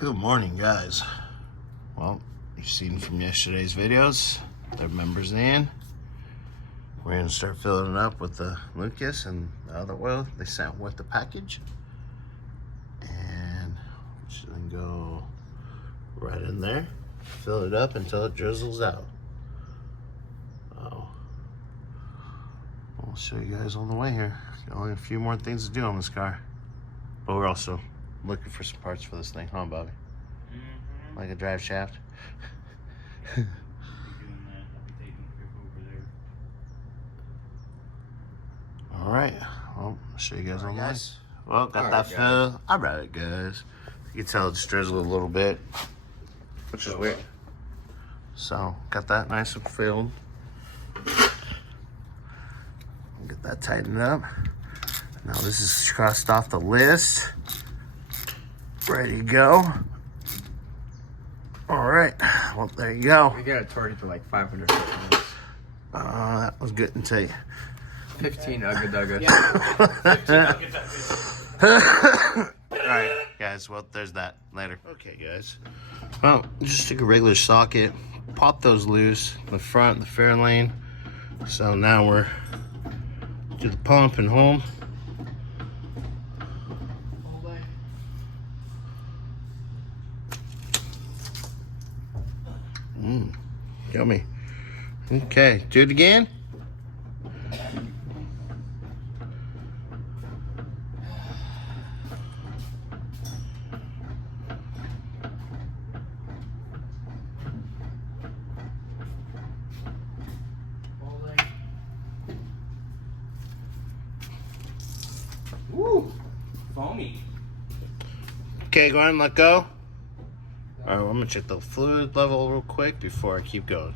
Good morning, guys. Well, you've seen from yesterday's videos, they're members in. We're gonna start filling it up with the Lucas and the other oil they sent with the package. And just gonna go right in there, fill it up until it drizzles out. I'll show you guys on the way here. Only a few more things to do on this car. But we're also looking for some parts for this thing, huh, Bobby? Mm-hmm. Like a drive shaft. All right, well, I'll show you guys on the way. Well, got that filled. I brought it, guys. You can tell it's drizzled a little bit, which is weird. So, got that nice and filled. Get that tightened up. Now this is crossed off the list. Ready to go. All right, well, there you go. We got it torqued to like 500 seconds. That was good and tight. 15 ugga-dugga. All right, guys, well, there's that. Later. Okay, guys. Well, just take a regular socket, pop those loose, the front, the Fairlane. So now we're to the pump and home. Yummy. Okay, do it again. Woo! Foamy. Okay, go ahead and let go. All right, well, I'm gonna check the fluid level real quick before I keep going.